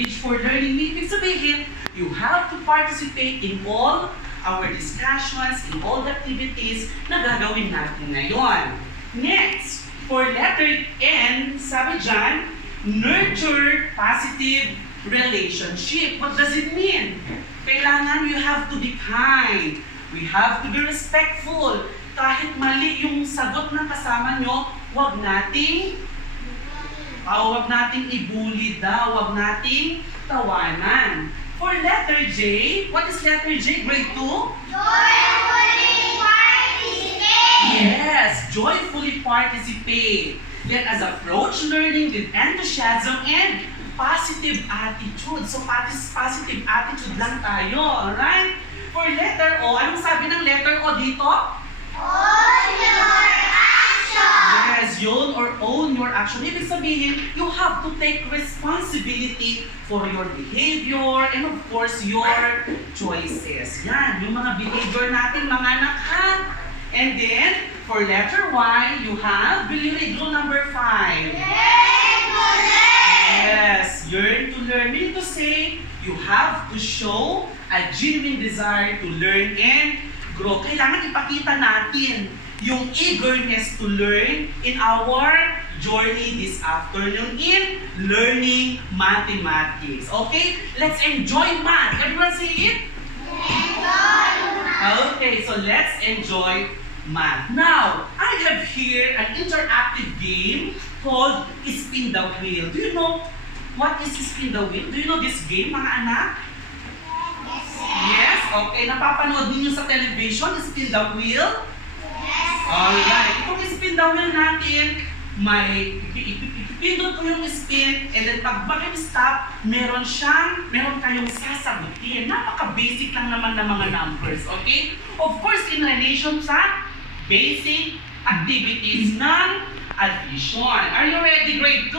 engage for learning. Ibig sabihin, you have to participate in all our discussions, in all the activities na gagawin natin ngayon. Next, for letter N, sabi dyan, nurture positive relationship. What does it mean? Kailangan you have to be kind. We have to be respectful. Kahit mali yung sagot ng kasama nyo, huwag nating ibuli daw, huwag nating tawanan. For letter J, what is letter J? Grade 2? Joyfully participate. Yes, joyfully participate. Let us approach learning with enthusiasm and positive attitude. So, positive attitude lang tayo, alright? For letter O, anong sabi ng letter O dito? Own your action. Yes, own or own your action. Ibig sabihin, you have to take responsibility for your behavior and of course, your choices. Yan, yung mga behavior natin, mga anak, ha? And then, for letter Y, you have, will you read rule number 5? Learn to learn. Yes, yearn to learn. Meaning to say, you have to show a genuine desire to learn and grow. Kailangan ipakita natin yung eagerness to learn in our journey this afternoon in learning mathematics. Okay? Let's enjoy math. Everyone say it? Okay, so let's enjoy math. Now, I have here an interactive game called Spin the Wheel. Do you know what is Spin the Wheel? Do you know this game, mga anak? Yes? Okay, napapanood ninyo sa television, Spin the Wheel? Alright, itong Spin the Wheel natin, may ipindot ko yung spin, and then pag stop, meron kayong sasagutin. Napaka-basic lang naman ng mga numbers, okay? Of course, in relation sa basic activities ng addition. Are you ready, grade 2?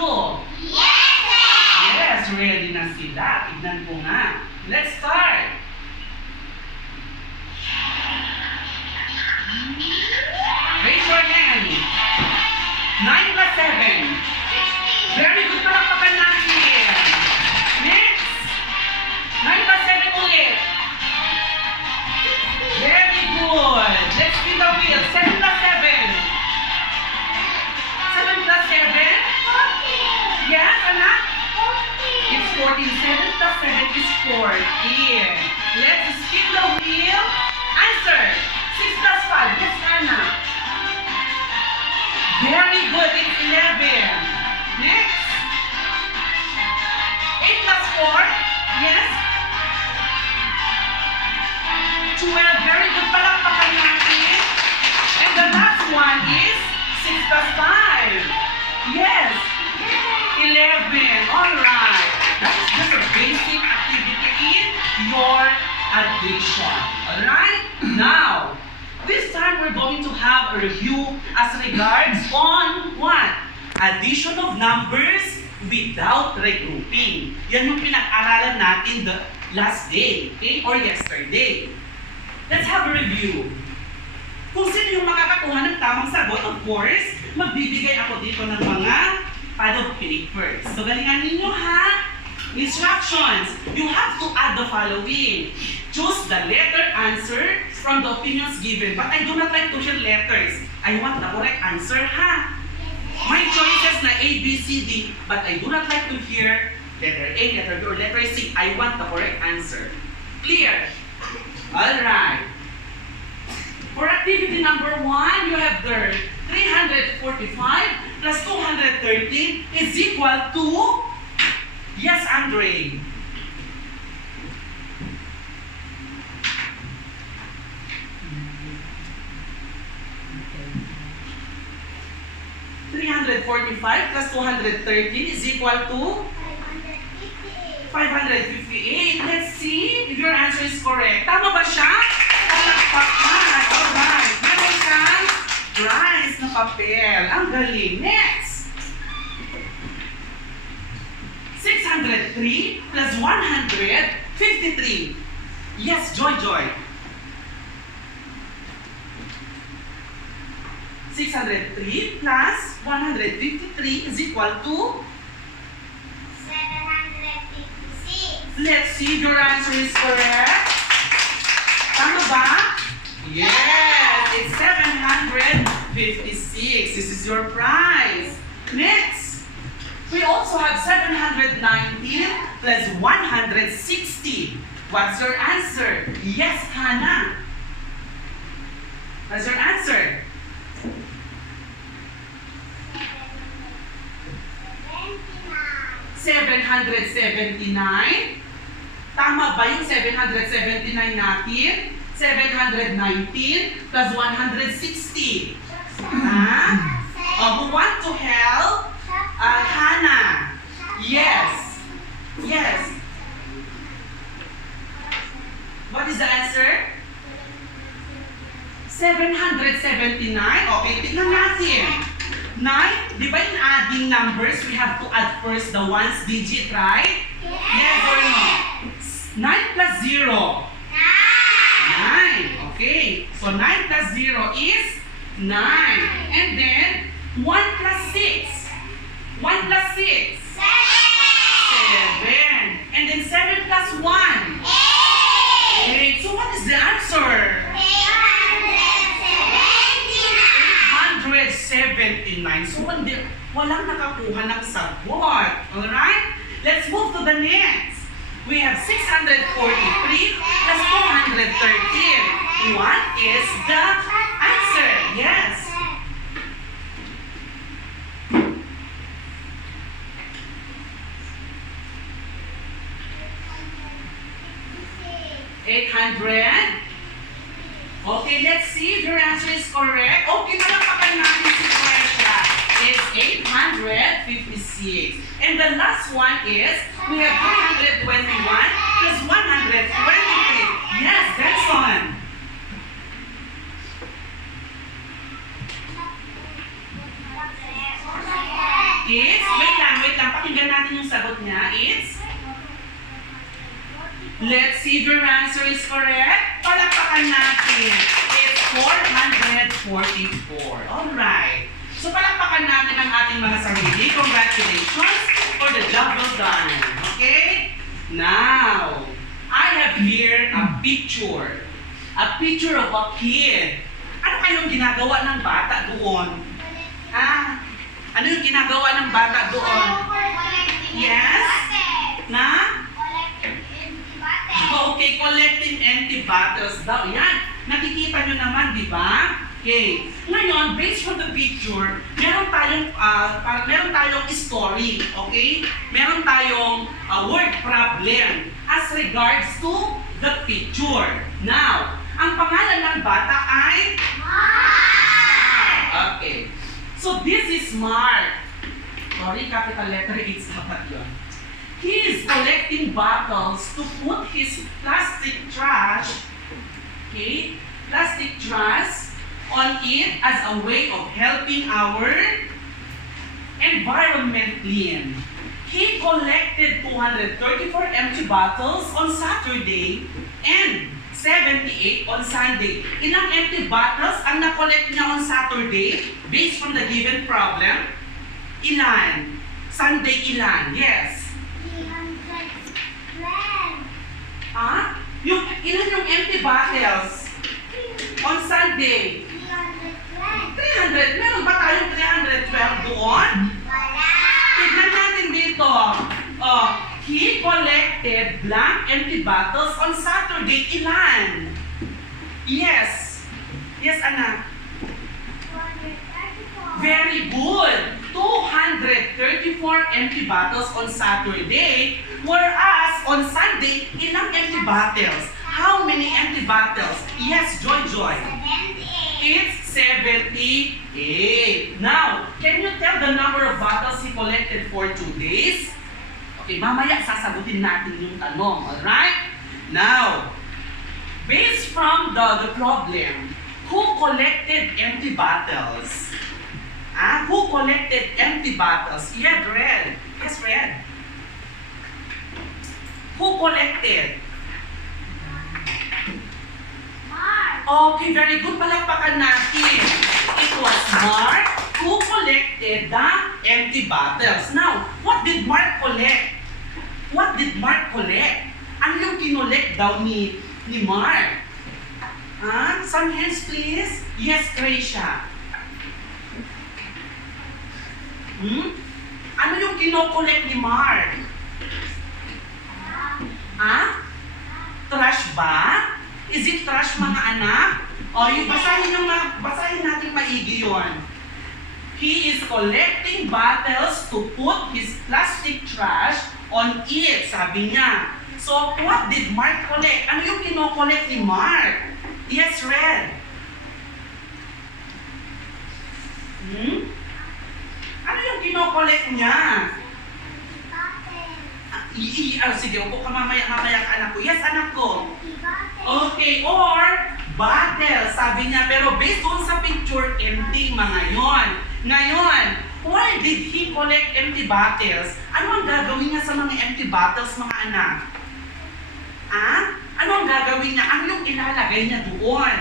Yes, sir. Yes, ready na sila. Tignan ko nga. Let's start. Raise your hand. 9 plus 7. Very good, palakpakan natin. Next. 9 plus 7 ulit. Very good. Let's spin the wheel. 7 plus 7. 7 plus 7. Yes, anak? It's 14. 7 plus 7 is 14. Let's spin the wheel. Answer. 6 plus 5. Yes, Anna. Very good. It's 11. Next. 8 plus 4. Yes. 12. Very good. Palakpakan natin. And the last one is 6 plus 5. Yes. 11. Alright. That is just a basic activity in your addition. Alright? Now, this time we're going to have a review as regards on what? Addition of numbers without regrouping. Yan yung pinag-aralan natin the last day, okay? Or yesterday. Let's have a review. Kung sino yung makakakuha ng tamang sagot, of course, magbibigay ako dito ng mga pad of papers. So, galingan ninyo, ha? Instructions. You have to add the following. Choose the letter answer from the opinions given. But I do not like to hear letters. I want the correct answer, ha? My choices na A, B, C, D. But I do not like to hear letter A, letter B, or letter C. I want the correct answer. Clear? Alright. For activity number 1, you have there 345 plus 213 is equal to, yes, Andre. $345 plus 213 is equal to 558. Let's see if your answer is correct. Tama ba siya? Palakpakan. Alright. Meron kang prize na papel. Ang galing. Next. 603 plus 153. Yes, Joy. 603 plus 153 is equal to 756. Let's see if your answer is correct. Tama ba? Yes, it's 756. This is your prize. Next, we also have 719 plus 160. What's your answer? Yes, Hannah. What's your answer? 779. Tama ba yung 779 natin? 719 plus 160. Ha? Who want to help? Hannah. Yes. Yes. What is the answer? 779. Okay, tignan natin. 9, di ba in adding numbers, we have to add first the ones digit, right? Yes or no? 9 plus 0. 9. Okay. So 9 plus 0 is 9. And then 1 plus 6. 1 plus 6. 7. And then 7 plus 1. 8. So what is the answer? 879. So walang nakakuha ng sagot. Alright? Let's move to the next. We have 643 plus 213. What is the answer? Yes. $800. Okay, let's see if your answer is correct. Okay, palakpakan natin si Presha. It's 856. And the last one is, we have 321 plus 123. Yes, Benson. It's, wait lang. Pakinggan natin yung sagot niya. It's, let's see if your answer is correct. Palakpakan natin. It's 444. Alright. So palakpakan natin ang ating mga sarili. Congratulations for the job well done. Okay? Now, I have here a picture. A picture of a kid. Ano kayong ginagawa ng bata doon? Ano yung ginagawa ng bata doon? Yes? Na? Okay, collecting empty bottles daw. Yan. Nakikita nyo naman, di ba? Okay. Ngayon, based on the picture, meron tayong story. Okay? Meron tayong word problem as regards to the picture. Now, ang pangalan ng bata ay? Mark. Okay. So, this is Mark. Sorry, capital letter, it's dapat yun. He is collecting bottles to put his plastic trash, okay, plastic trash on it as a way of helping our environment clean. He collected 234 empty bottles on Saturday and 78 on Sunday. Ilang empty bottles ang na-collect niya on Saturday based on the given problem? Ilan? Sunday ilan? Yes. Ilan yung empty bottles? On Sunday? 300. Meron ba tayong 312 doon? Tignan natin dito. He collected blank empty bottles on Saturday. Ilan? Yes. Yes, anak. Very good. 234 empty bottles on Saturday, whereas on Sunday, ilang empty bottles? How many empty bottles? Yes, Joy. It's 78. Now, can you tell the number of bottles he collected for 2 days? Okay, mamaya sasagutin natin yung tanong, alright? Now, based from the problem, who collected empty bottles? Who collected empty bottles? Yeah, Red. Yes, Red. Who collected? Mark. Okay, very good. Palakpakan natin. It was Mark who collected the empty bottles. Now, what did Mark collect? What did Mark collect? daw ni Mark? Some hands please. Yes, Gracia. Ano yung kinokolekt ni Mark? Trash ba? Is it trash mga anak? O, yung basahin natin maigi yun. He is collecting bottles to put his plastic trash on it, sabi niya. So, what did Mark collect? Ano yung kinokollect ni Mark? Yes, Red. Ano yung kinokollect niya? Sige, upo ka mamaya ka anak ko. Yes, anak ko. Okay, or bottle, sabi niya. Pero based on sa picture, empty mga yon. Ngayon, why did he collect empty bottles? Ano ang gagawin niya sa mga empty bottles, mga anak? Ano ang gagawin niya? Ano yung ilalagay niya doon?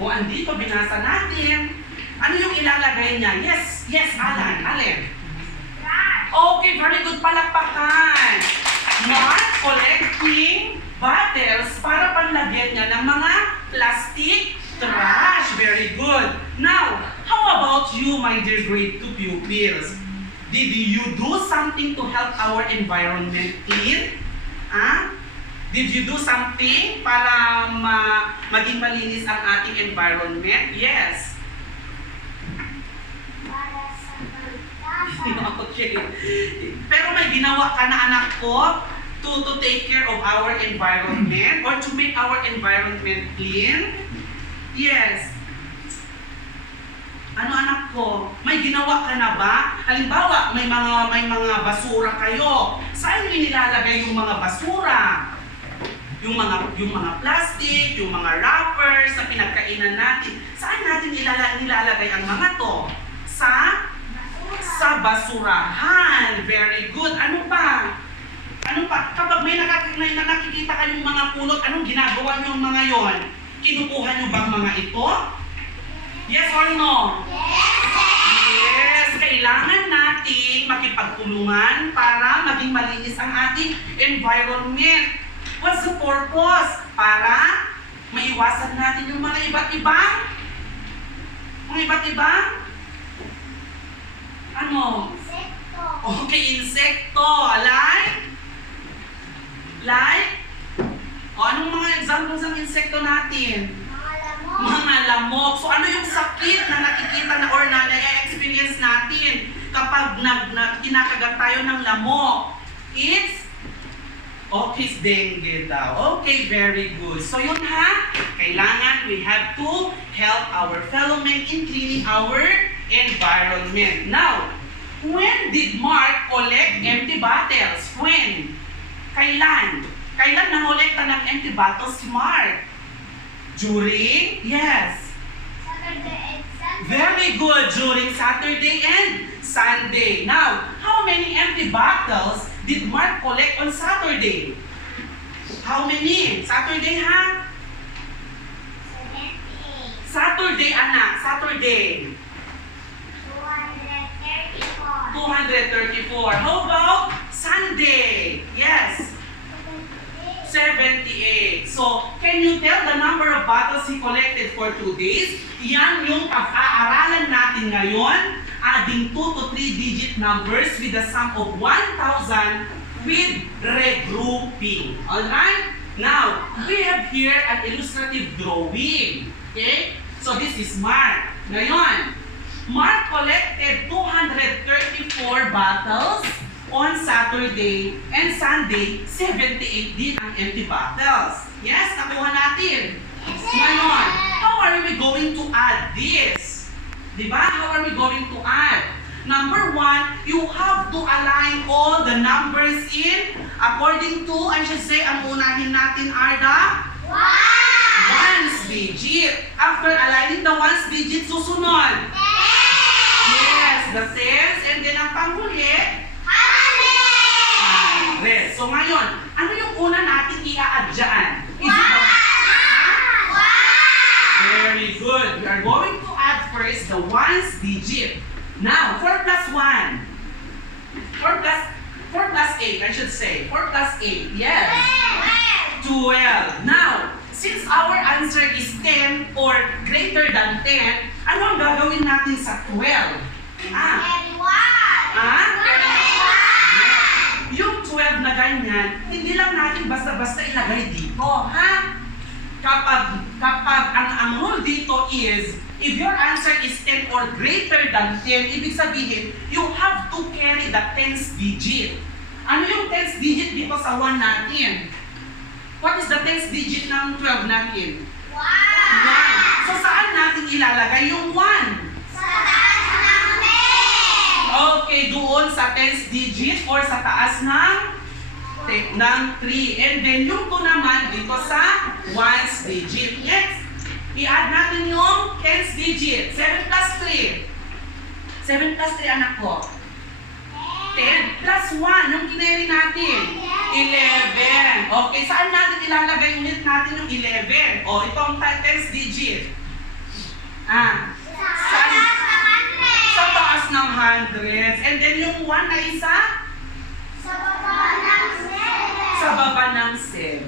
O andito, binasa natin. Ano yung ilalagay niya? Yes, Allen. Okay, very good, palakpakan. Mark collecting bottles para panlagyan niya ng mga plastic trash. Very good. Now, how about you, my dear grade 2 pupils? Did you do something to help our environment clean? Did you do something para maging malinis ang ating environment? Yes. Okay. Pero may ginawa ka na anak ko to take care of our environment or to make our environment clean? Yes. Ano anak ko? May ginawa ka na ba? Halimbawa, may mga basura kayo. Saan niyo nilalagay yung mga basura? Yung mga plastic, yung mga wrappers na pinagkainan natin. Saan natin nilalagay ang mga to? Sa basurahan. Very good. Ano pa? Kapag may nakikita kayong mga pulot, anong ginagawa niyo ang mga yon? Kinukuha niyo bang mga ito? Yes or no? Yes. Kailangan nating makipagtulungan para maging malinis ang ating environment. What's the purpose? Para maiwasan natin yung mga iba't ibang Insekto. Okay, insekto. Like? Anong mga examples ng insekto natin? Mga lamok. So ano yung sakit na nakikita na or na na-experience natin kapag kinakagat tayo ng lamok? It's dengue daw. Okay, very good. So yun kailangan we have to help our fellow men in cleaning our environment. Now, when did Mark collect empty bottles? When? Kailan nangolekta ng empty bottles si Mark? During? Yes. Saturday and Sunday. Very good. During Saturday and Sunday. Now, how many empty bottles did Mark collect on Saturday? How many? Saturday, 78. Saturday, anak. Saturday. 234. 234. How about Sunday? Yes. 78. So, can you tell the number of bottles he collected for 2 days? Yan yung pag-aaralan natin ngayon. Adding 2 to 3 digit numbers with a sum of 1,000 with regrouping. Alright? Now, we have here an illustrative drawing. Okay? So, this is Mark. Ngayon, Mark collected 234 bottles on Saturday and Sunday, 78 din ang empty bottles. Yes, nakuha natin. Ngayon, how are we going to add this? Diba? How are we going to add? Number 1, you have to align all the numbers in according to, I should say, ang unahin natin are the ones digit. After aligning the ones digit, susunod. Yes, the tens, and then ang panghuli, 100. So ngayon, ano yung una natin i-add dyan? Very good. We are going to add first the ones digit. Now, 4 plus 1. 4 plus 8, I should say. 4 plus 8, yes. 12. Now, since our answer is 10 or greater than 10, ano ang gagawin natin sa 12? Yung 12 na ganyan, hindi lang natin basta-basta ilagay dito, ha? Kapag ang rule dito is, if your answer is 10 or greater than 10, ibig sabihin, you have to carry the tens digit. Ano yung tens digit dito sa 1 natin? What is the tens digit ng 12 natin? 1. So saan natin ilalagay yung 1? Okay, doon sa tens digit or sa taas ng 3. And then yung 2 naman dito sa ones digit. Next, i-add natin yung tens digit. 7 plus 3. 7 plus 3 anak ko. 10 plus 1, yung kineri natin. 11. Okay, saan natin ilalagay ulit natin yung 11? O, itong tens digit. Sa taas ng hundreds. And then yung 1 na isa? Sa baba ng 7.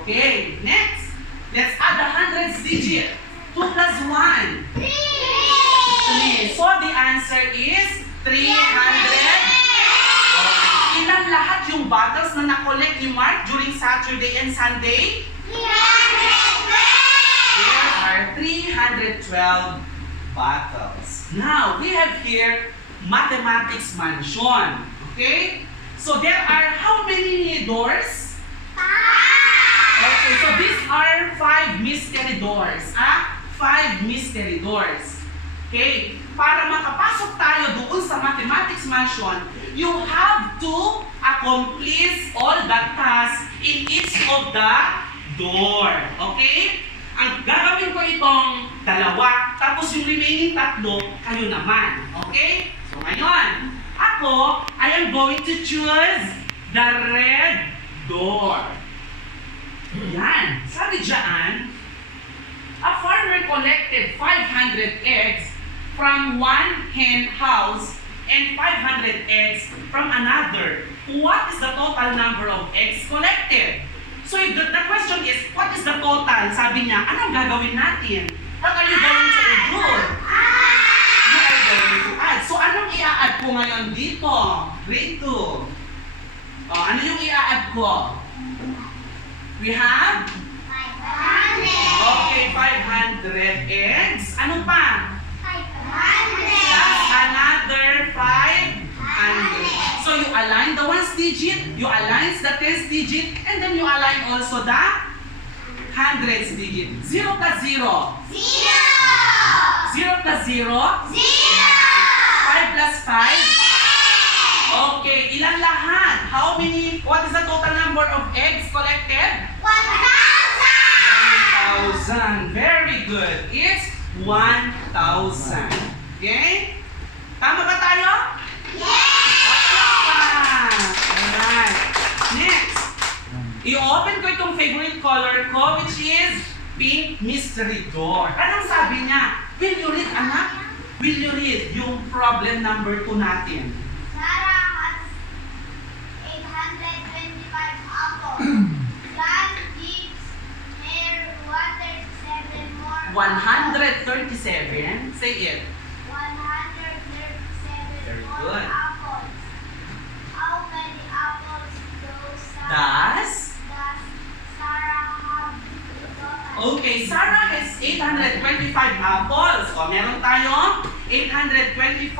Okay, next. Let's add the hundreds digit. 2 plus 1. 3. So the answer is 300. Ilan lahat yung bottles na na-collect ni Mark during Saturday and Sunday? 312. There are 312 bottles. Now, we have here mathematics mansion. Okay? So there are how many doors? 5. Okay, so these are 5 mystery doors. 5 mystery doors. Okay? Para makapasok tayo doon sa mathematics mansion, you have to accomplish all the tasks in each of the door. Okay? Ang gagawin ko itong 2, tapos yung remaining 3, kayo naman. Okay? So ngayon, ako, I am going to choose the red door. Yan. Sabi dyan, a farmer collected 500 eggs from one hen house and 500 eggs from another. What is the total number of eggs collected? So if the question is, what is the total? Sabi niya, anong gagawin natin? What are you going to do? You are going to add. So anong i-add ko ngayon dito? Grade 2. Ano yung i-add ko? We have? 500. Okay, 500 eggs. Ano pa? 500. Plus another 500. So you align the ones digit, you align the tens digit, and then you align also the hundreds digit. 0 plus 0. 0 plus 0. 5 plus 5. Okay, ilan lahat? How many? What is the total number of eggs collected? 1,000. Very good. It's 1,000. Okay? Tama ba tayo? Alright. Next. I-open ko itong favorite color ko, which is pink mystery door. Anong sabi niya? Will you read, anak? Will you read yung problem number 2 natin? Sarah has 825 apples. God gives her 137 more. 137. Say it. 137 Very more good. apples. How many apples does Sarah have total? Okay, Sarah has 825 apples. O, meron tayong 825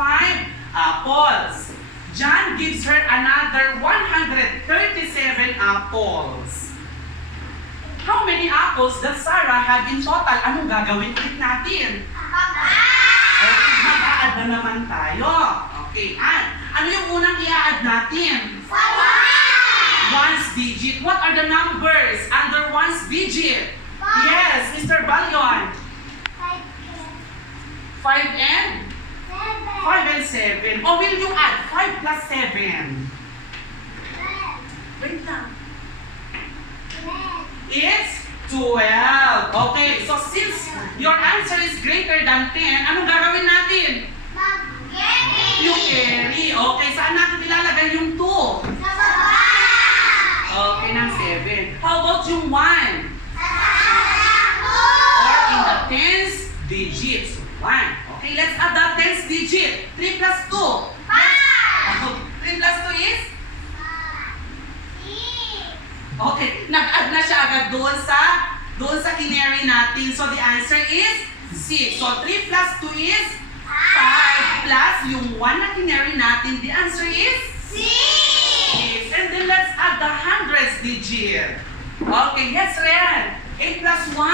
apples. John gives her another 137 apples. How many apples does Sarah have in total? Anong gagawin ulit natin? Okay, mag-a-add na naman tayo. Okay, add. Ano yung unang i-add natin? Ones digit. What are the numbers under ones digit? Yes, Mr. Balyon. 5 and 7. Or will you add 5 plus 7? Wait lang. It's 12. Okay, so since your answer is greater than 10, anong gagawin natin? Yung carry. Okay, saan natin ilalagay yung 2? Okay, ng 7. How How about yung 1? Or in the tens digits. 1. Okay, let's add the tens digit. 3 plus 2. 3 plus 2 is? Okay, nag-add na siya agad doon sa kinary natin. So the answer is 6. So 3 plus 2 is 5 plus yung 1 na kinary natin. The answer is 6. And then let's add the hundreds digit. Okay, yes, Ren. 8 plus 1? 9.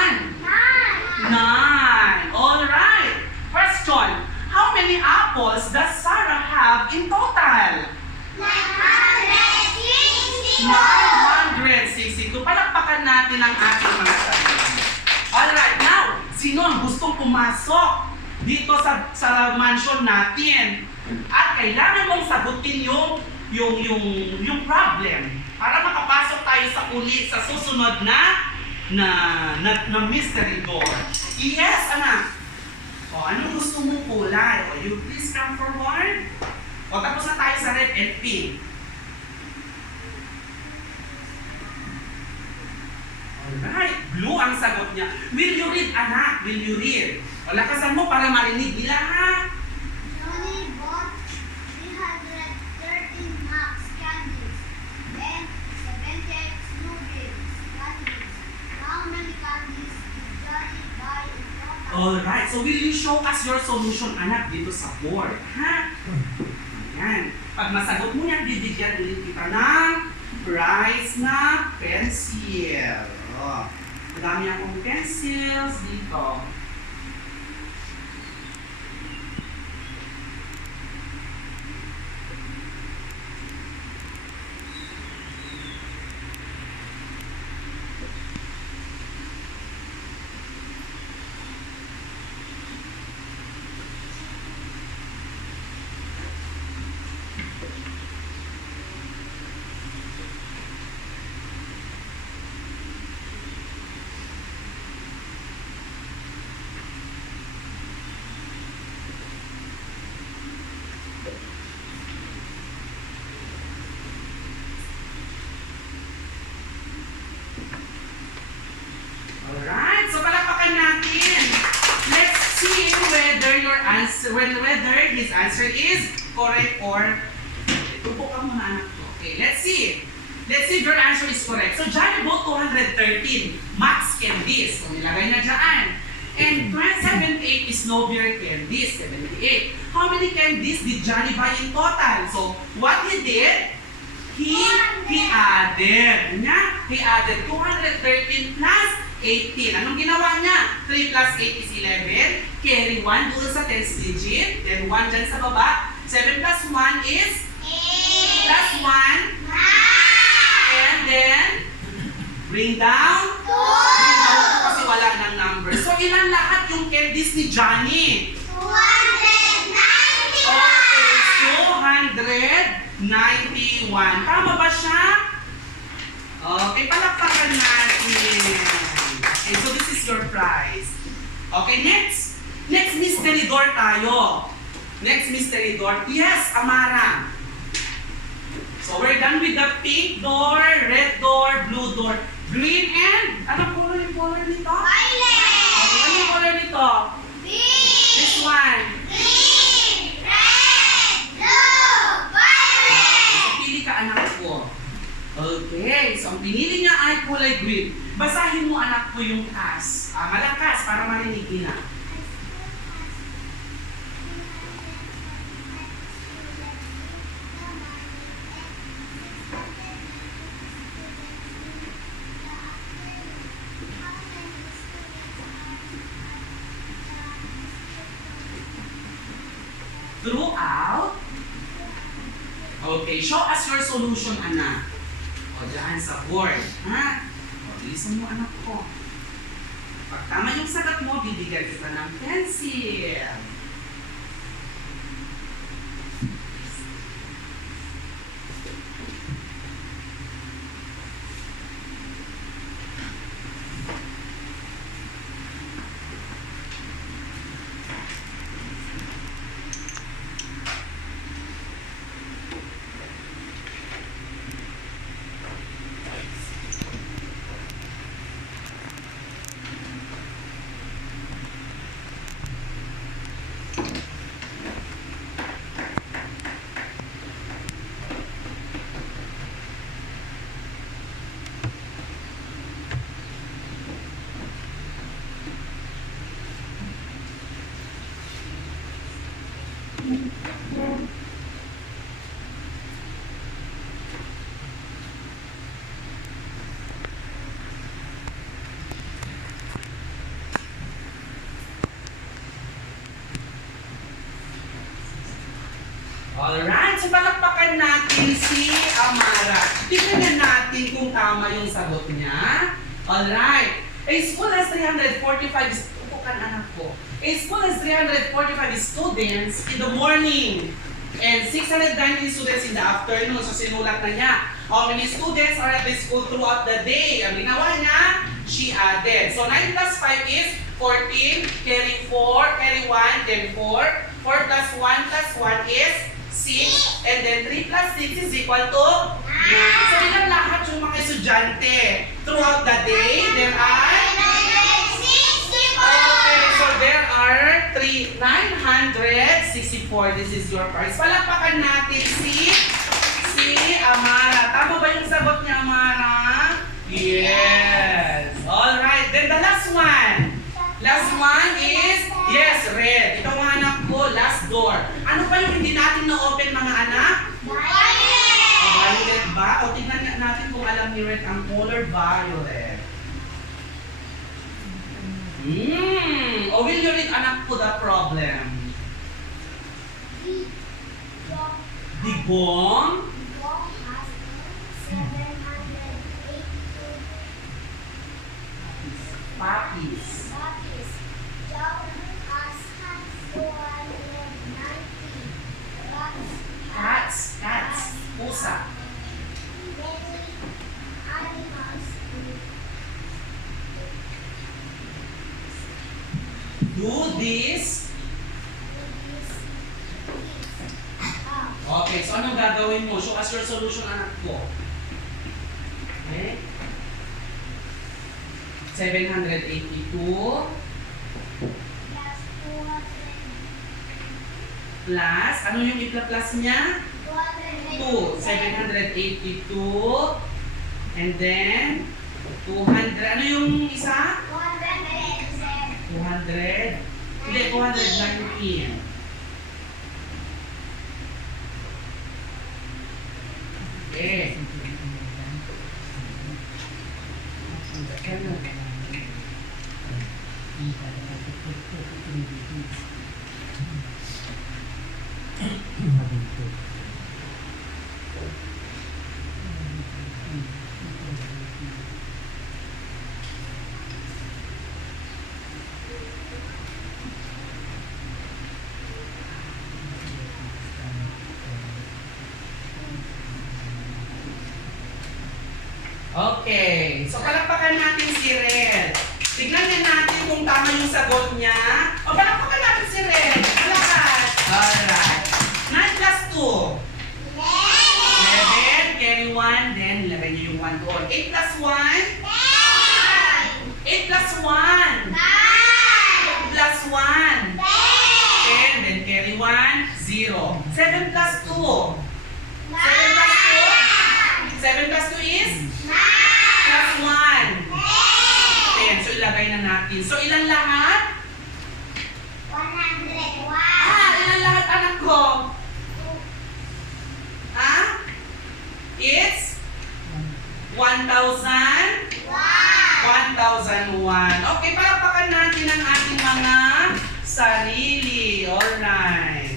Alright. Question. How many apples does Sarah have in total? 962. Palakpakan natin ang ating mga sarili. Alright, now, sino ang gustong pumasok dito sa mansion natin? At kailangan mong sagutin yung problem para makapasok tayo sa sa susunod na mystery door. Yes, anak. O, anong gusto mong kulay? O, you please come forward. O, tapos na tayo sa red and pink. Alright, blue ang sagot niya. Will you read, anak? Will you read? O, lakasan mo para marinig nila, ha? Johnny bought 313 Max candies and 78 Snoopy's candies. How many candies did Johnny buy in total? Alright, so will you show us your solution, anak, dito sa board, ha? Ayan. Pag masagot mo yan, bibigyan ulit kita ng prize na pencil. Oh, madami akong pencils dito. Alright, so palakpakan natin. Let's see whether his answer is correct or tupo ka muna, anak ko. Okay, let's see. Let's see if your answer is correct. So Johnny bought 213 Max candies. So nilagay na dyan. And 78 is no beer candies. 78. How many candies did Johnny buy in total? So what he did, he added. He added 213 plus 18. Anong ginawa niya? 3 plus 8 is 11. Carry 1 doon sa tens digit. Then 1 dyan sa baba. 7 plus 1 is? 8 Plus 1. 9 And then, bring down. 2 Bring down kasi wala ng number. So, ilan lahat yung candies ni Johnny? 291 Okay, 291. Tama ba siya? Okay, palakpakan natin. Okay, so this is your prize. Okay, next. Next mystery door tayo. Next mystery door. Yes, Amara. So we're done with the pink door, red door, blue door, green and anong color nito? Violet Okay, anong color nito? This Green one. Green Red Blue Violet So pili ka, anak ko. Okay, so ang pinili niya ay kulay green. Basahin mo, anak ko, yung taas. Malakas para marinig nila. Throughout. Okay, show us your solution, anak. O, dyan sa board. Ha? O, listen mo, anak ko. Pag tama yung sagot mo, bibigyan kita ng pencil. Alright, so palakpakan natin si Amara. Tignan natin kung tama yung sagot niya. Alright. A school has 345 upukan anak ko. A school has 345 students in the morning and 690 students in the afternoon. So sinulat na niya. How many students are at the school throughout the day? Ang ginawa niya, she added. So 9 plus 5 is 14, carry 4, carry 1, then 4. 4 plus 1 plus 1 is 6, and then 3 plus 6 is equal to 9. So ilan lahat yung mga estudyante? Throughout the day, there are... Okay, so there are 964. This is your prize. Palakpakan natin si Amara. Tama ba yung sagot niya, Amara? Yes. Alright, then the last one. Last one is, yes, red. Ito mga anak ko, last door. Ano pa yung hindi natin na-open mga anak? Violet ba? O tignan natin kung alam ni Red ang color violet. O will you read anak ko the problem? Digong? Papis. Cats. Pusa. Do this. Okay, so anong gagawin mo? Show us your solution, anak ko. Okay? 782 plus, ano yung i-plus niya? 2. 782 and then 200. Ano yung isa? 200. Hindi, 219. Okay. Okay, so palakpakan natin si Red. Tignan niya natin kung tama yung sagot niya. O palakpakan natin si Red. Malakas. Alright. 9 plus 2. 11, carry 1, then ilagay niyo yung 1 doon. 8 plus 1? 8 plus 1? 2 plus 1? 10, then carry 1, 0. 7 plus 2? 7 plus 2? 7 plus 2 is? Plus 1. 10. So, ilagay na natin. So, ilan lahat? 101. Ilan lahat, anak ko? It's 1,000? 1,001. Okay, palakpakan natin ang ating mga sarili. Alright.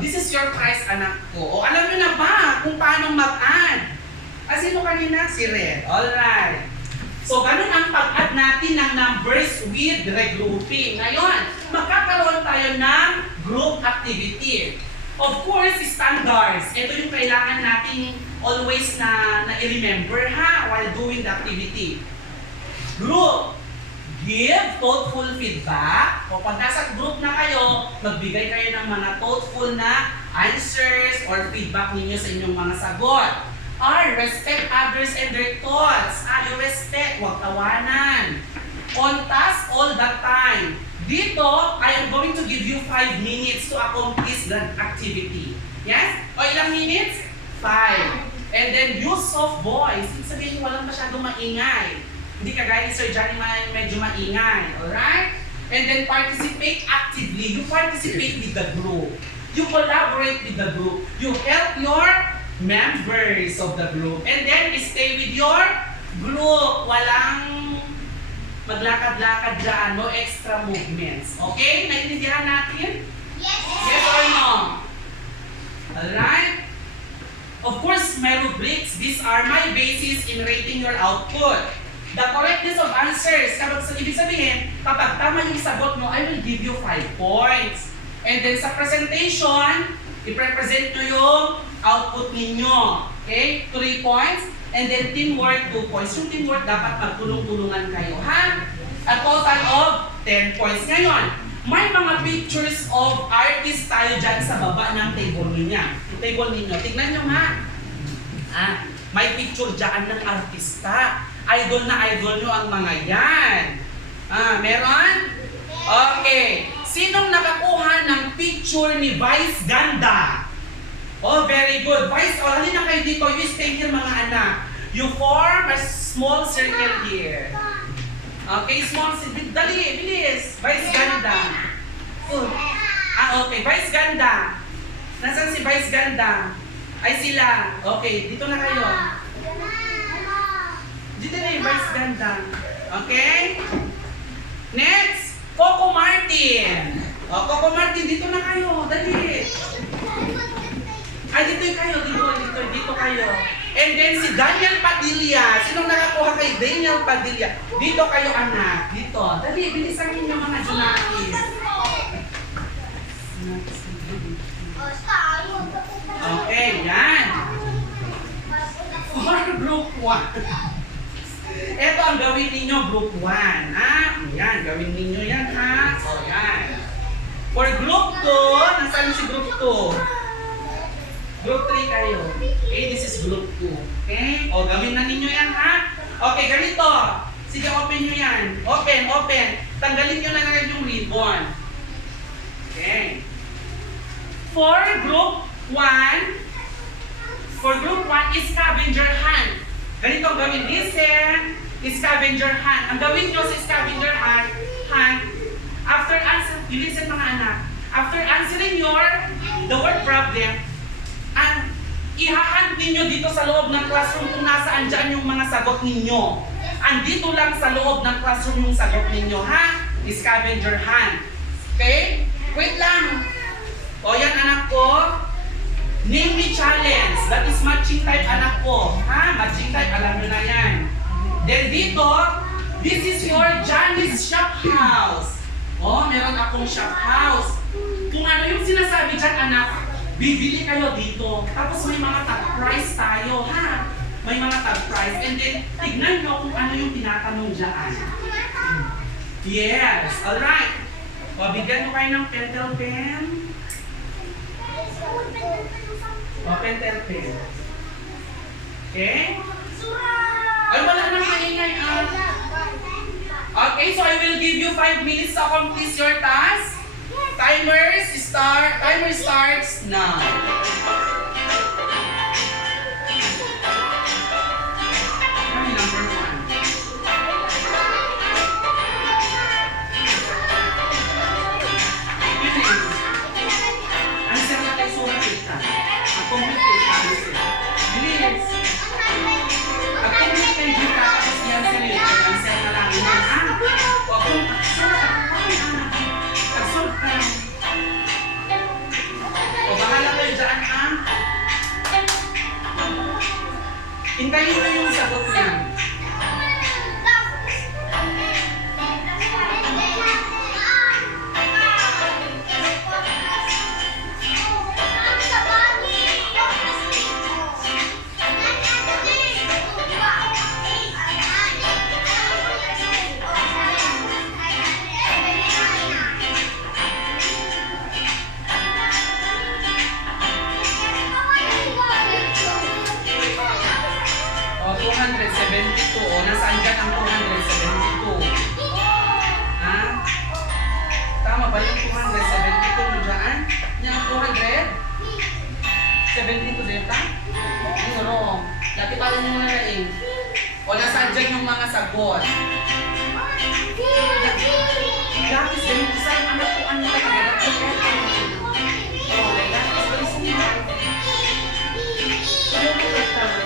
This is your prize, anak ko. Alam nyo na ba kung paano mag-add? Sino kanina? Si Red. Alright. So, ganun ang pag-add natin ng numbers with regrouping. Ngayon, magkakaroon tayo ng group activity. Of course, standards. Ito yung kailangan natin always na i-remember while doing the activity. Group. Give thoughtful feedback. O pag nasa group na kayo, magbigay kayo ng mga thoughtful na answers or feedback ninyo sa inyong mga sagot. R. Respect others and their thoughts. You respect, huwag tawanan. On task all the time. Dito, I am going to give you 5 minutes to accomplish that activity. Yes? O ilang minutes? 5. And then use soft voice. Ibig sabihin, walang masyadong maingay. Hindi kagaya ni Sir Johnny medyo maingay. Alright? And then participate actively. You participate with the group. You collaborate with the group. You help your members of the group. And then stay with your group. Walang maglakad-lakad dyan. No extra movements. Okay? Naintindihan natin? Yes or no? Alright? Of course, my rubrics, these are my basis in rating your output. The correctness of answers, ibig sabihin, kapag tama yung sagot mo, I will give you 5 points. And then sa presentation, i-represent nyo yung output ninyo. Okay? 3 points. And then teamwork, 2 points. Yung teamwork, dapat magtulong-tulungan kayo, ha? A total of 10 points. Ngayon, may mga pictures of artists tayo dyan sa baba ng table ninyo. Tignan nyo nga. May picture dyan ng artista. Idol na idol nyo ang mga yan. Meron? Okay. Sinong nakakuha ng picture ni Vice Ganda? Oh, very good. Vice, halina kayo dito. You stay here, mga anak. You form a small circle here. Okay, small circle. Dali, bilis. Vice Ganda. Okay, Vice Ganda. Nasaan si Vice Ganda? Ay, sila. Okay, dito na kayo. Dito na yung Vice Ganda. Okay? Next, Coco Martin. Coco Martin, dito na kayo. Dali. Ay, dito kayo. Dito kayo. And then si Daniel Padilla. Sinong nakakuha kay Daniel Padilla? Dito kayo, anak. Dito. Dali, bilisan ninyo mga junakis. Okay, yan. For group 1. Ito ang gawin ninyo, group 1. Yan, gawin ninyo yan, ha? O, yan. For group 2, nasaan si group 2? Group 3 kayo. Okay, this is group 2. Okay? O, gawin na ninyo yan, ha? Okay, ganito. Sige, open nyo yan. Open. Tanggalin nyo na lang yung ribbon. Okay. For group 1 is scavenger hunt. Ganito ang gawin. Listen, scavenger hunt. Ang gawin nyo sa scavenger hunt, after answer, you listen mga anak, after answering the word problem, ihahunt ninyo dito sa loob ng classroom kung nasaan dyan yung mga sagot ninyo. Andito lang sa loob ng classroom yung sagot ninyo, ha? Scavenger hunt. Okay? Wait lang. O yan, anak ko. Name me challenge. That is matching type, anak ko. Ha? Matching type, alam nyo na yan. Then dito, this is your Johnny's Shop House. Oh, meron akong shop house. Kung ano yung sinasabi dyan, anak, bibili kayo dito. Tapos may mga tag price tayo, ha? May mga tag price. And then, tignan nyo kung ano yung tinatanong dyan. Yes, alright. O, bigyan mo kayo ng pentel pen. Pentel pen. Okay? Ay, wala nang maingay. Okay, so I will give you 5 minutes to complete your task. Timer starts now. Number 1. Answer na tayo surat kita. Complete answer. Bilis. Complete kayo kita tapos yan sarili. Answer na lang yun. Huwag kong pagsulat ka. O bahala kayo dyan, ha? Hintayin mo yung sagot niya. O, 272. O, nasaan dyan ang 272? Ha? Tama ba yung 272 mo dyan? Yung 272 dito? Yung wrong. Dati pala nyo na rin. O, nasaan dyan yung mga sagot? Lapis din yung isa yung anak ko. Ano ka talaga? O, lapis ba isa niya? Ano ko talaga?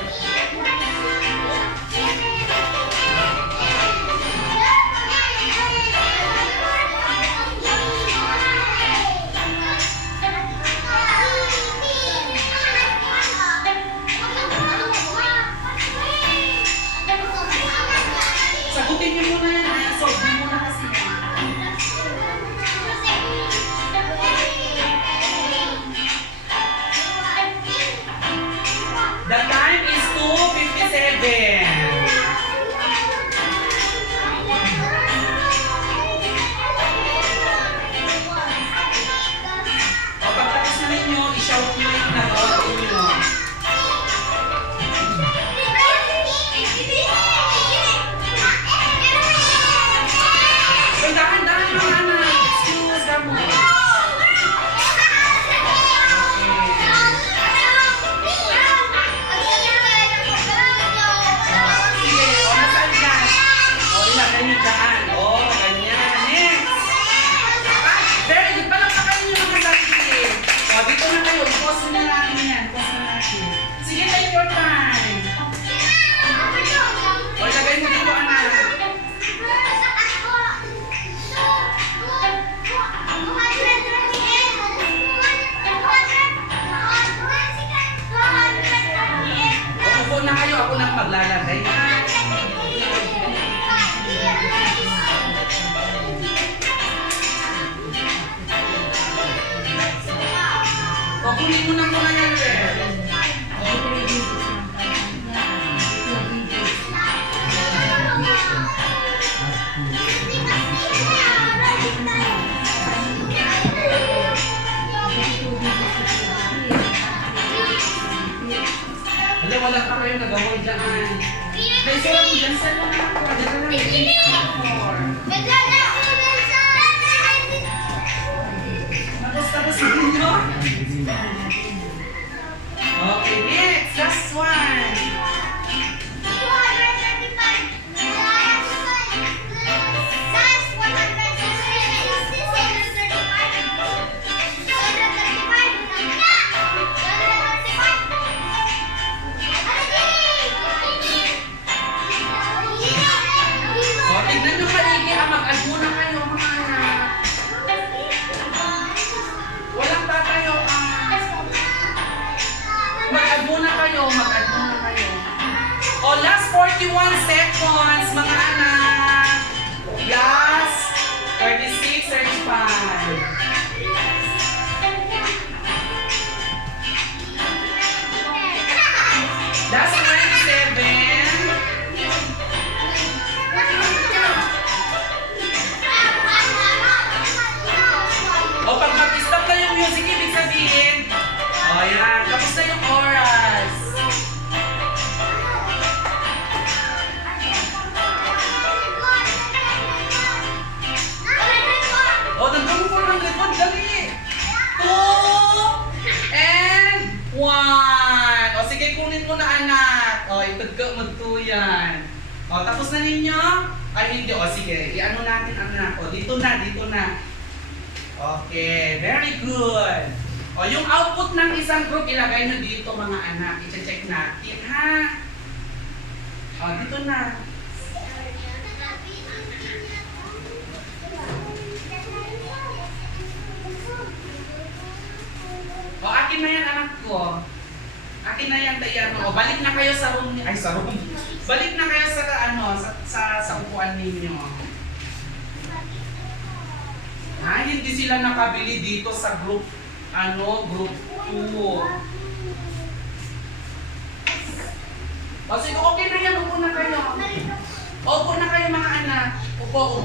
take your time. O, lagay mo dito, anak. O, upo na kayo. Ako nang maglalagay. O, kunin mo na muna yan, Red. Wala, wala pa kayo nagawa dyan. May sarap mo dyan sa lang ako. Dyan na lang. Tapos ninyo. Okay, next. Last one. O, tignan nyo paligid. Mag-add muna kayo, mga anak. Walang tatayo. Mag-add muna kayo. Mag-add muna kayo. O, last 41 seconds, mga anak. Last 36, 35. Last 27. O, pag mag-stop na yung music, ibig sabihin, o, yan. Tapos na yung oras. O, nandun mo 400 po. Dali. 2 and 1. O, sige, kunin mo na, anak. O, itagka mo 2 yan. O, tapos na ninyo? Ay, hindi. O, sige. I-ano natin, anak. O, dito na, dito na. Okay, very good. O, yung output ng isang group, ilagay nyo dito, mga anak. I-check natin, ha? O, dito na. O, akin na yan, anak ko. Akin na yan, tayan mo. O, balik na kayo sa room. Ay, sa room. Balik na kayo sa, sa upuan ninyo. Ha, hindi sila nakabili dito sa group, group 2. O, sige, okay na yan. Upo na kayo. Upo na kayo, mga anak. Upo.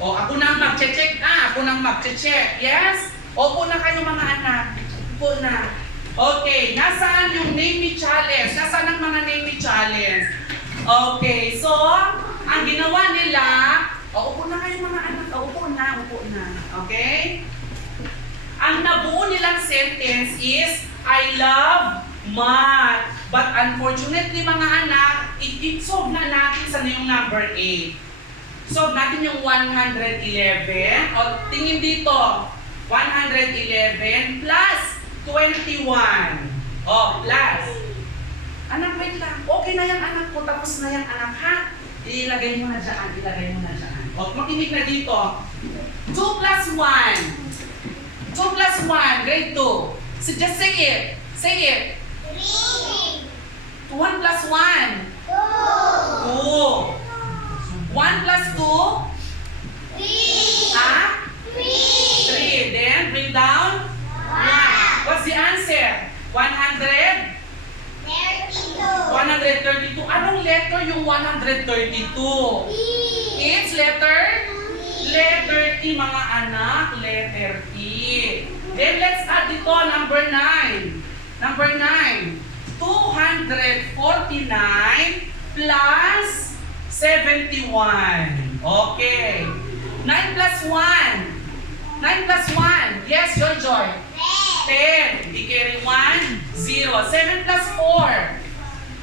O, ako nang mag-check. Ako nang mag-check. Yes? Upo na kayo, mga anak. Upo na. Okay, nasaan yung name me challenge? Nasaan ang mga name me challenge? Okay, so, ang ginawa nila, upo na kayo, mga anak. Upo na. Okay? Ang nabuo nilang sentence is, I love math. But unfortunately, mga anak, i-solve na natin sa yung number 8. Solve natin yung 111. O, tingin dito. 111 plus 21. O, plus. Anak, wait lang. Okay na yan, anak ko. Tapos na yan, anak, ha? Ilagay mo na dyan. O, makinig na dito. 2 plus 1. 2 plus 1. Grade 2. So, just say it. Say it. 1 plus 1. 2. 1 plus 2. 3. Ha? 3. Then, bring down 1. What's the answer? 100? 132. Anong letter yung 132? It's letter? Letter T, mga anak. Letter T. Then, let's add dito, number 9. Number 9. 249 plus 71. Okay. 9 plus 1. 9 plus 1. Yes, Joy. 10. Di carry 1. 0. 7 plus 4.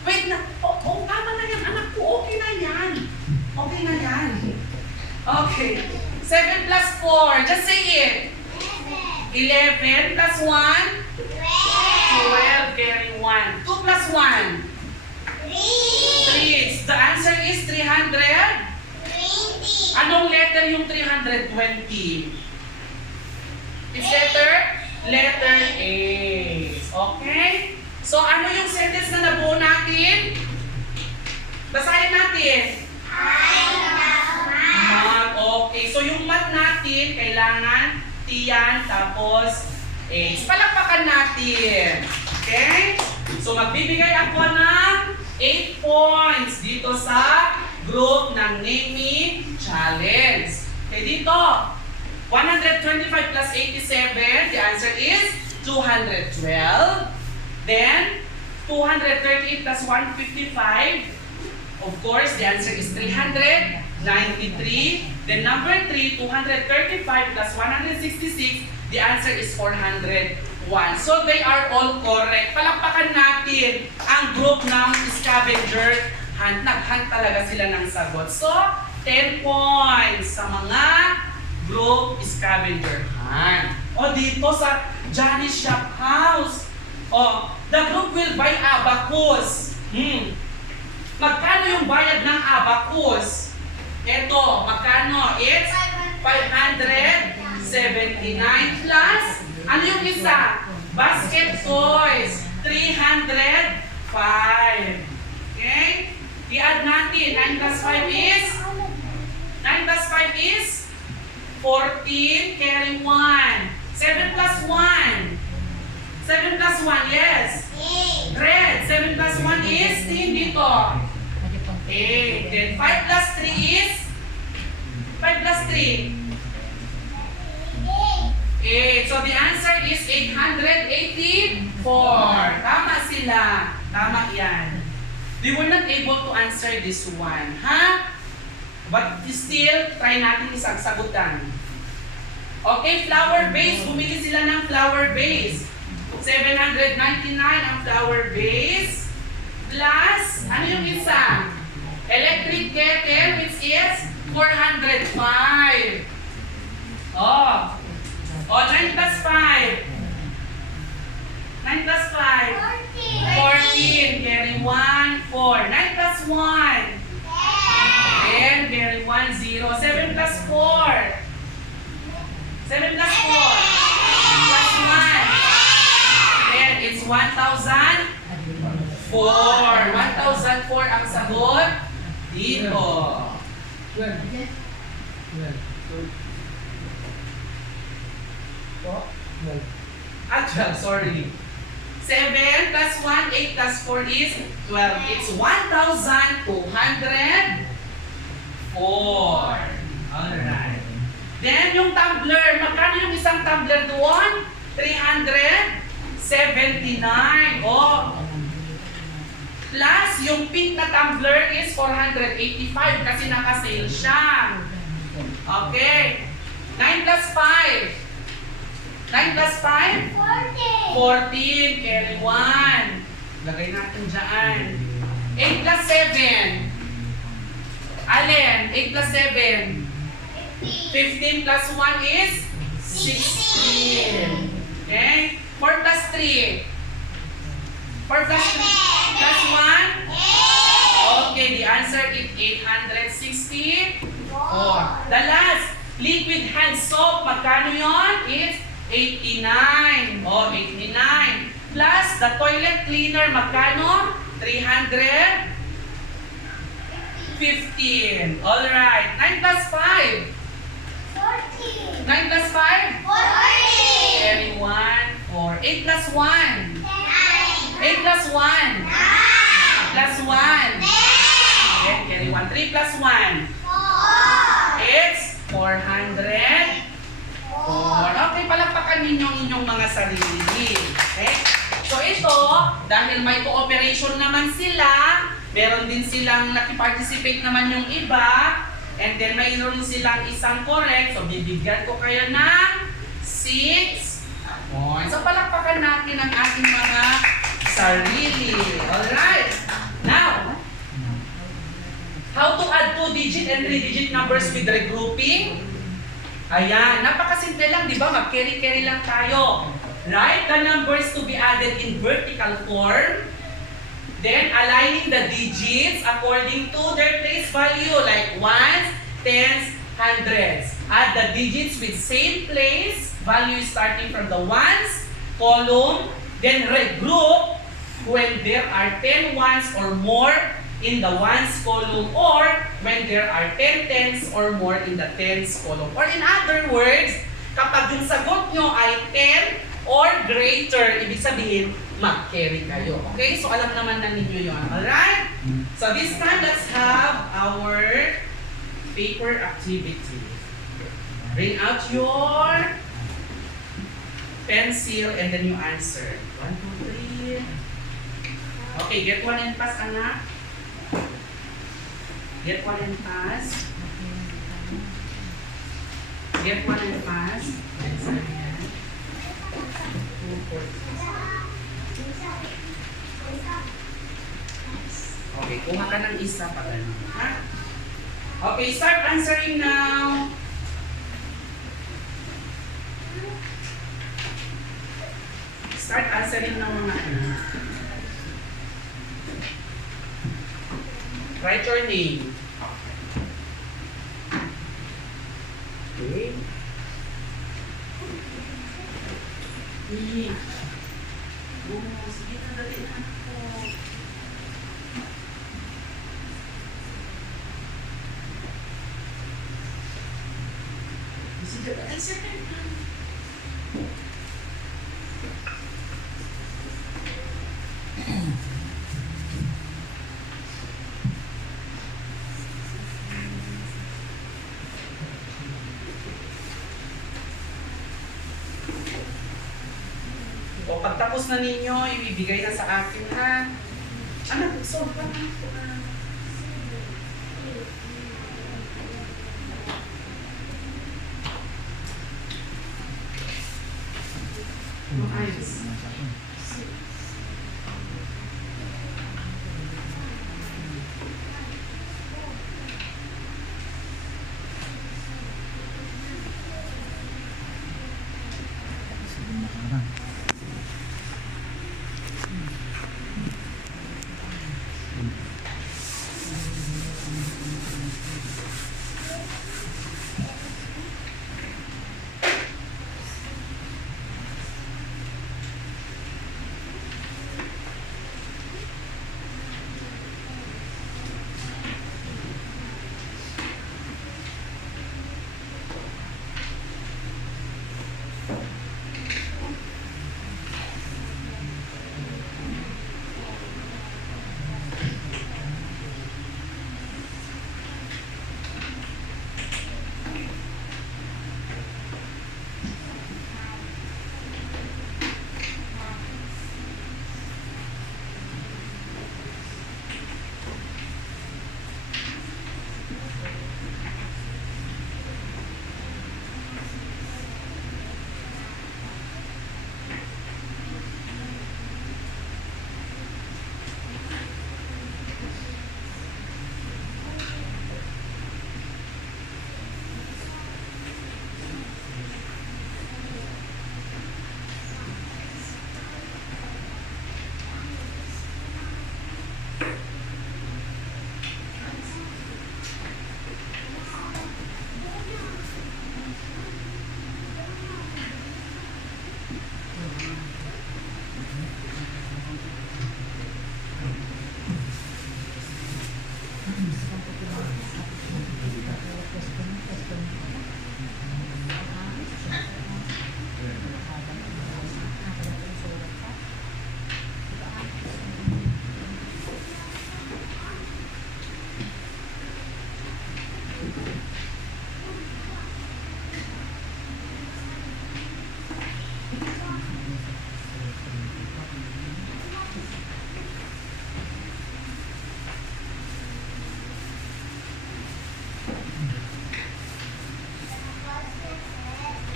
Wait na. Tama na yan, anak ko. Okay na yan. Okay. 7 plus 4. Just say it. 11 plus 1. 12. Carry 1. 1. 2 plus 1. 3. The answer is 300. Anong letter yung 320? It's letter A. Okay? So, ano yung sentence na nabuo natin? Basahin natin. Math. Okay. So, yung math natin, kailangan tiyan, tapos A. Palakpakan natin. Okay? So, magbibigay ako ng 8 points dito sa group ng Name Me Challenge. Okay, dito. 125 plus 87, the answer is 212. Then, 238 plus 155, of course, the answer is 393. Then number 3, 235 plus 166, the answer is 401. So they are all correct. Palakpakan natin ang group ng scavenger hunt. Nag-hunt talaga sila ng sagot. So, 10 points sa mga group scavenger hunt. O dito sa Johnny Shop House. O, the group will buy abacus. Magkano yung bayad ng abacus? Ito, magkano? It's 579 plus, ano yung isa? Basket toys, 305. Okay? I-add natin, 9 plus 5 is? 9 plus 5 is? 14, carry 1. 7 plus 1. 7 plus 1, yes. Red, 7 plus 1 is? Tingin dito. 8. Then 5 plus 3 is? 5 plus 3. 8. So the answer is 884. Tama sila. Tama yan. They were not able to answer this one. Ha? But still, try natin isang sagutan. Okay, flower base. Bumili sila ng flower base. 799 ang flower base. Plus, ano yung isa? Electric kettle, which is 405. Oh. Oh, 9 plus 5. 9 plus 5. 14. Carry 1, 4. 9 plus 1. 10. Carry 1, 0. 7 plus 4. 7 plus 4. Plus 1. Then, it's 1,004. 1,004 ang sagot dito. 12. Ah, 12, sorry. 7 plus 1, 8 plus 4 is 12. It's 1,204. Alright. Then, yung tumbler. Magkano yung isang tumbler doon? 379. Oh. Plus, yung pink na tumbler is 485 kasi naka-sale siya. Okay. 9 plus 5. 9 plus 5? 14. Carry 1. Lagay natin dyan. 8 plus 7. Alin? 8 plus 7. 15 plus 1 is 16. Okay? 4 plus 3. 4 plus 3 plus 1? Okay, the answer is 864. The last, liquid hand soap. Magkano yun? It's 89. Oh, 89. Plus, the toilet cleaner. Magkano? 315. Alright. 9 plus 5. 9 plus 5? 40. Carry 1, 4. 8 plus 1. 8 plus 1. Plus 1. Okay, carry 1. 3 plus 1. It's 400. Okay, palakpakan ninyo inyong mga sarili. Okay? So ito, dahil may cooperation naman sila, meron din silang nakiparticipate naman yung iba, and then mayroon silang isang correct, so bibigyan ko kayo ng 6 points. So palakpakan natin ang ating mga sarili. Alright. Now, how to add 2-digit and 3-digit numbers with regrouping? Ayan, napakasimple lang, di ba? Mag-carry-carry lang tayo. Write the numbers to be added in vertical form. Then aligning the digits according to their place value like ones, tens, hundreds. Add the digits with same place value starting from the ones column. Then regroup when there are 10 ones or more in the ones column or when there are 10 tens or more in the tens column. Or in other words, kapag yung sagot nyo ay 10 or greater, ibig sabihin, mag-carry kayo. Okay? So, alam naman na ninyo yun. Alright? So, this time, let's have our paper activity. Bring out your pencil and then you answer. 1, 2, 3. Okay, get one and pass, anak. Get one and pass. Get one and pass. Answer yan. 2, 4, 6. Okay, kuha ka ng isa pa ganun. Ha? Okay, start answering now. Start answering ng mga anak. Write your name. Okay. Sige na, dali na ako. Sige na, answer na. O pagtapos na ninyo, ibibigay na sa akin ha. Anak, solve ka na ito ha. Ayos.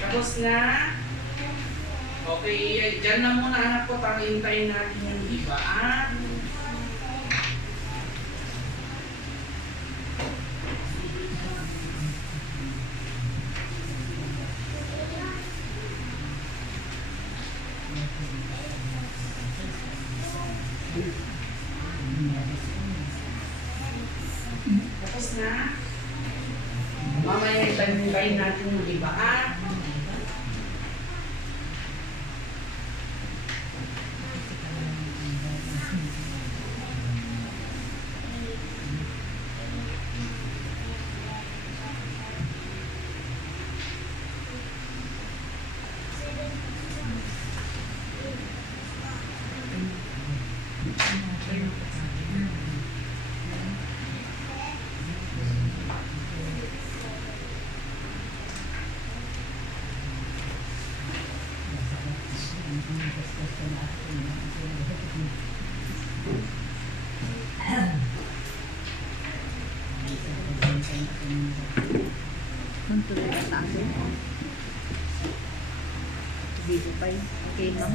Tapos na. Okay, dyan na muna anak ko. Hintayin natin yung iba. Tapos na. Mamaya itanong natin yung iba, ah. Untuk tak ada. Video pa. Okay, ma'am.